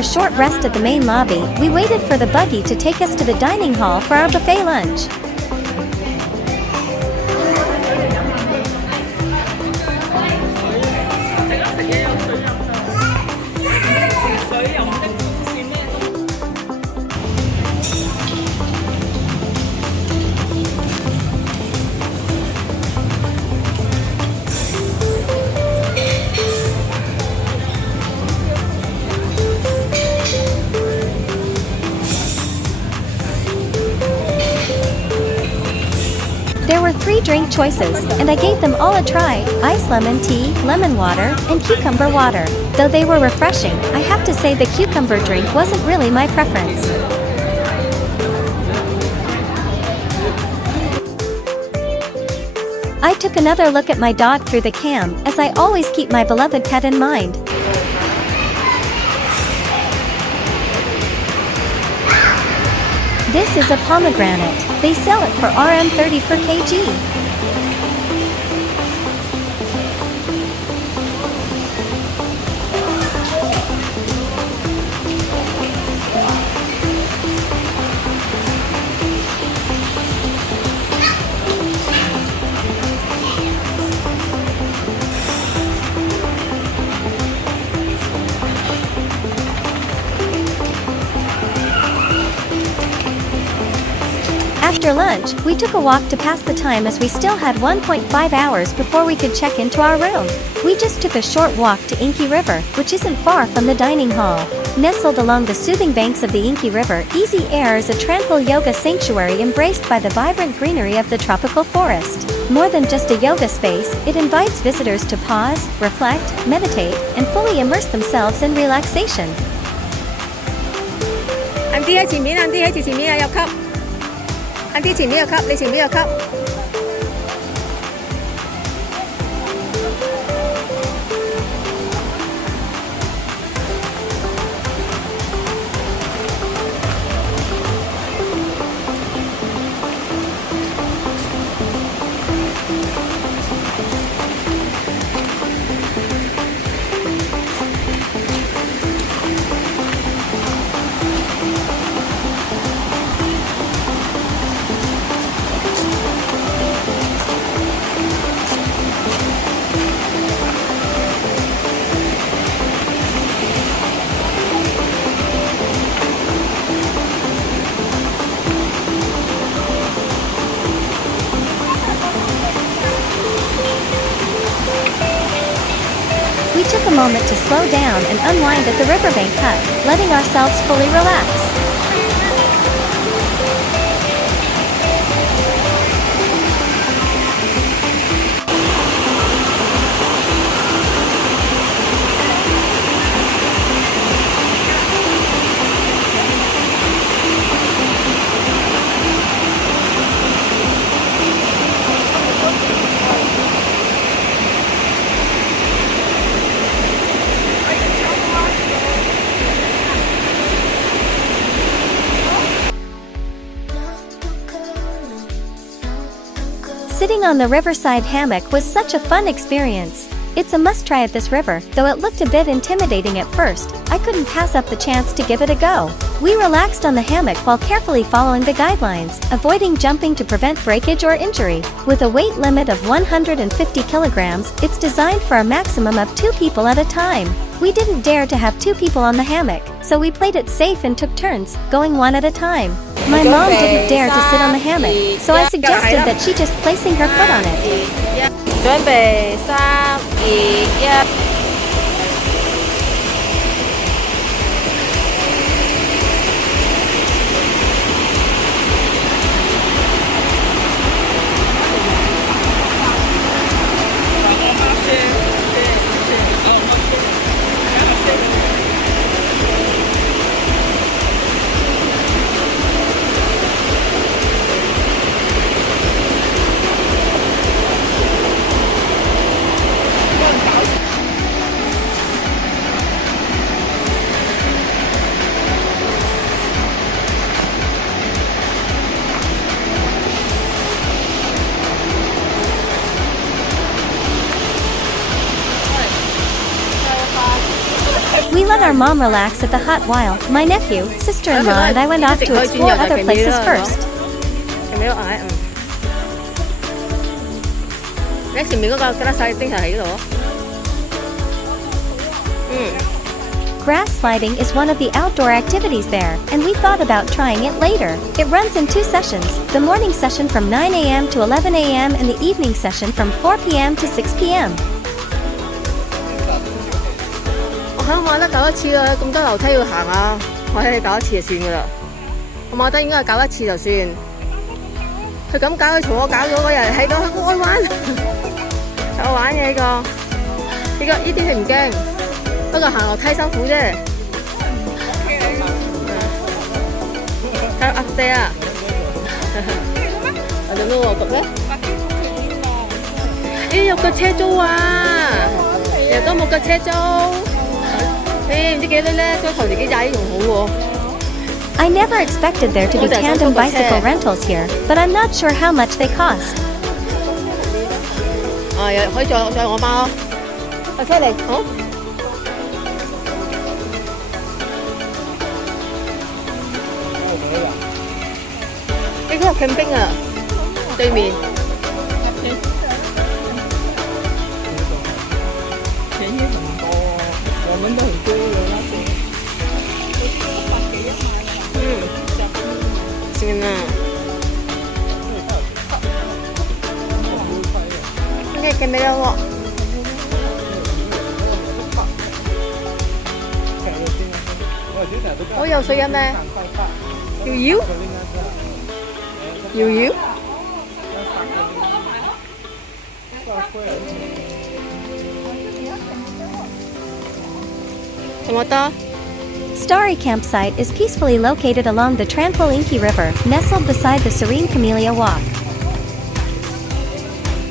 a short rest at the main lobby, we waited for the buggy to take us to the dining hall for our buffet lunch. There were 3 drink choices, and I gave them all a try: iced lemon tea, lemon water, and cucumber water. Though they were refreshing, I have to say the cucumber drink wasn't really my preference. I took another look at my dog through the cam, as I always keep my beloved pet in mind. This is a pomegranate. They sell it for Rm30 per kg. After lunch, we took a walk to pass the time as we still had 1.5 hours before we could check into our room. We just took a short walk to Inki River, which isn't far from the dining hall. Nestled along the soothing banks of the Inki River, Easy Air is a tranquil yoga sanctuary embraced by the vibrant greenery of the tropical forest. More than just a yoga space, it invites visitors to pause, reflect, meditate, and fully immerse themselves in relaxation. Anh đi ở前面，anh đi喺前面啊，入級。anh đi前面入級，你前面入級。We took a moment to slow down and unwind at the riverbank hut, letting ourselves fully relax. Sitting on the Riverside Hammock was such a fun experience. It's a must-try at this river, though it looked a bit intimidating at first. I couldn't pass up the chance to give it a go. We relaxed on the hammock while carefully following the guidelines, avoiding jumping to prevent breakage or injury. With a weight limit of 150 kilograms, it's designed for a maximum of 2 people at a time. We didn't dare to have 2 people on the hammock, so we played it safe and took turns, going one at a time. My mom didn't dare to sit on the hammock, so I suggested that she just placing her foot on it. Chuẩn bị 3, 2, 1. let our mom relax at the hut while my nephew, sister-in-law and I went off to explore other places first. 前面嗰個矮，你前面嗰個glass sliding係喺度。Grass sliding is one of the outdoor activities there, and we thought about trying it later. It runs in 2 sessions, the morning session from 9 a.m. to 11 a.m. and the evening session from 4 p.m. to 6 p.m. 我喺馬德搞一次啦，咁多樓梯要行啊！我喺你搞一次就算噶啦。我馬德應該係搞一次就算。佢咁搞，佢同我搞咗嗰日喺度愛玩，有玩嘅呢啲佢唔驚，不過行樓梯辛苦啫。睇阿姐啊，我哋都覺咧，咦有架車租啊，又都冇架車租，唔知幾多咧，將頭自己踩用好喎。I never expected there to be tandem bicycle rentals here, but I'm not sure how much they cost. 又可以載我媽咯，架車嚟，好。呢個 camping 啊，對面。便宜很多，我們都很多的那些。先啊！應該Camelia Walk。好有水飲咩？搖？什麼的？ Starry Campsite is peacefully located along the tranquil Inki River, nestled beside the serene Camelia Walk.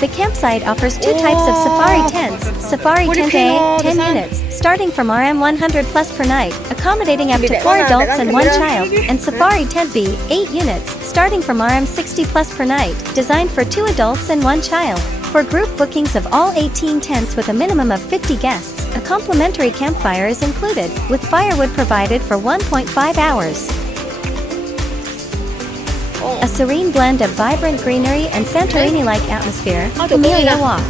The campsite offers 2 types of safari tents, Safari Tent A, 10 units, starting from Rm 100 plus per night, accommodating up to 4 adults and 1 child, and Safari Tent B, 8 units, starting from Rm 60 plus per night, designed for 2 adults and 1 child. For group bookings of all 18 tents with a minimum of 50 guests, a complimentary campfire is included, with firewood provided for 1.5 hours. A serene blend of vibrant greenery and Santorini-like atmosphere, Camelia Walk.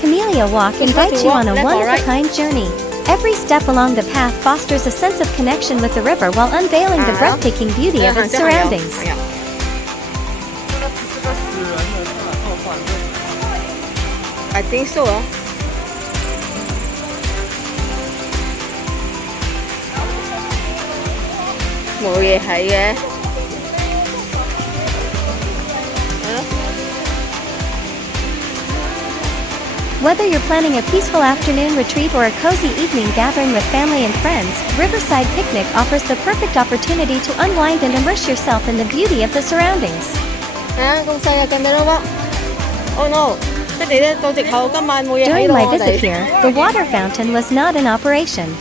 Camelia Walk invites you on a one-of-a-kind journey. Every step along the path fosters a sense of connection with the river while unveiling the breathtaking beauty of its surroundings. I think so.冇嘢睇嘅。Whether you're planning a peaceful afternoon retreat or a cozy evening gathering with family and friends, Riverside Picnic offers the perfect opportunity to unwind and immerse yourself in the beauty of the surroundings. Oh no! During my visit here, the water fountain was not in operation.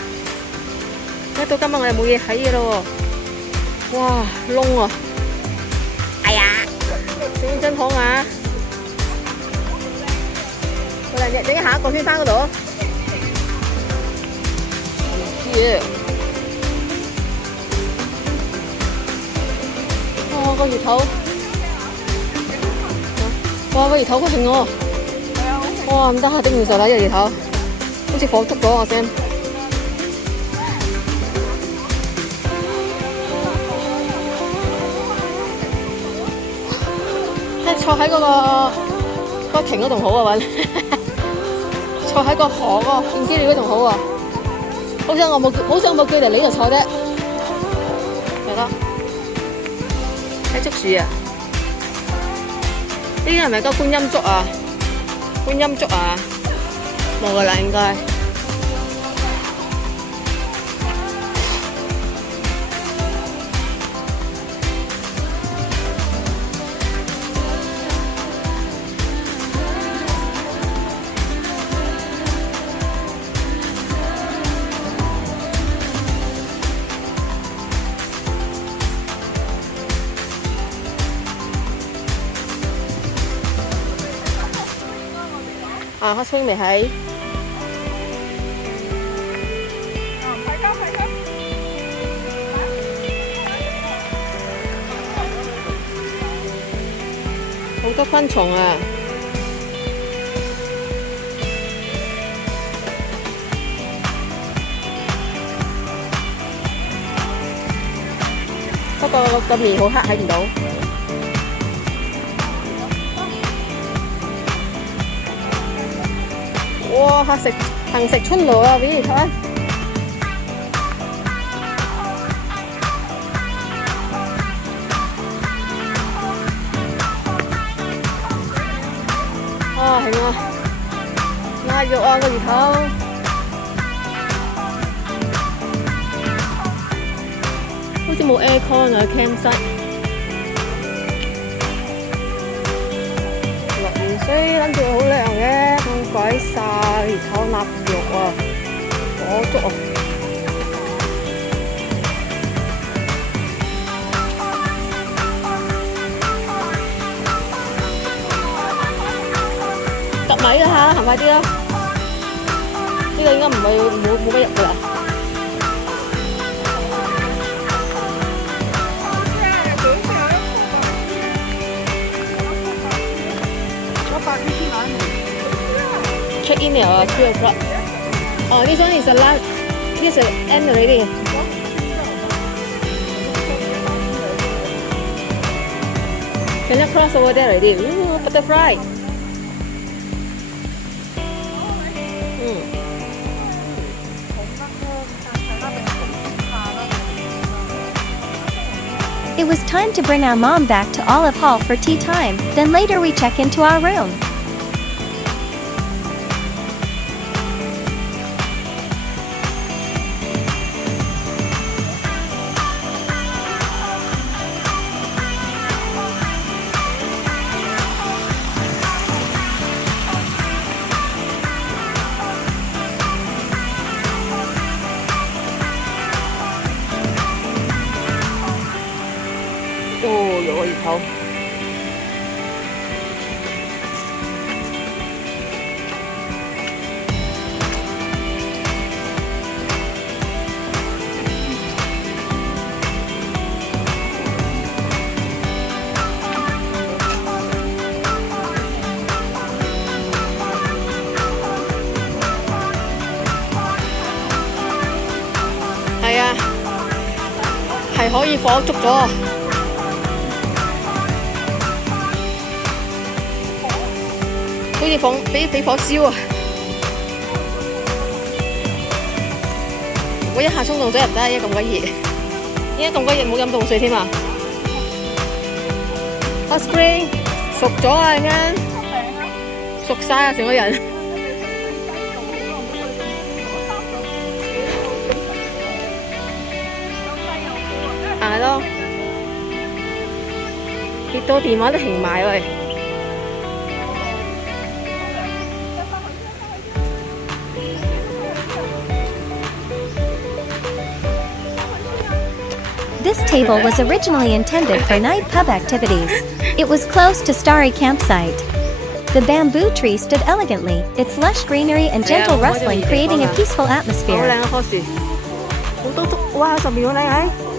到今日我哋冇嘢睇嘅咯喎！哇，窿啊！哎呀，真好啊！我哋整下一個圈翻嗰度。哇，個熱頭！哇，個熱頭好興喎！哇，唔得啊，頂唔順啦！呢個熱頭，好似火燭咗我聲。坐喺嗰個亭嗰度好啊，揾坐喺個河嗰個Inki River嗰度好啊。好想我冇叫你呢度坐啫，係咯。睇竹樹啊！呢啲係咪個觀音竹啊？觀音竹啊？冇噶啦，應該。啊，hot spring 未喺。好多昆蟲啊！不過個面好黑，睇唔到。哇！行食春螺啊！俾你睇。啊，係啊，鴨肉啊個魚頭。好似冇 aircon 啊 campsite。落完水諗住好涼嘅，咁鬼曬魚頭臘肉啊，火燭啊！10米啦嚇，行快啲啦！呢個應該唔係冇乜入㗎啦。Check in at 2 o'clock. Oh, this one is the last. This is the end already. Can you cross over there already? Ooh, butterfly. It was time to bring our mom back to Olive Hall for tea time, then later we check into our room. Oh, 有個魚頭。係啊，係可以火燭咗。好似俾火燒啊！我一下衝動咗入得，依家咁鬼熱，依家咁鬼熱冇飲凍水添啊 ！Hot spring 熟咗啊，陣間熟晒啊，成個人。係咯，熱到電話都停埋喂。This table was originally intended for night pub activities. It was close to Starry Campsite. The bamboo tree stood elegantly, its lush greenery and gentle rustling creating a peaceful atmosphere. 好靚啊棵樹，好多竹，哇！上面好靚係。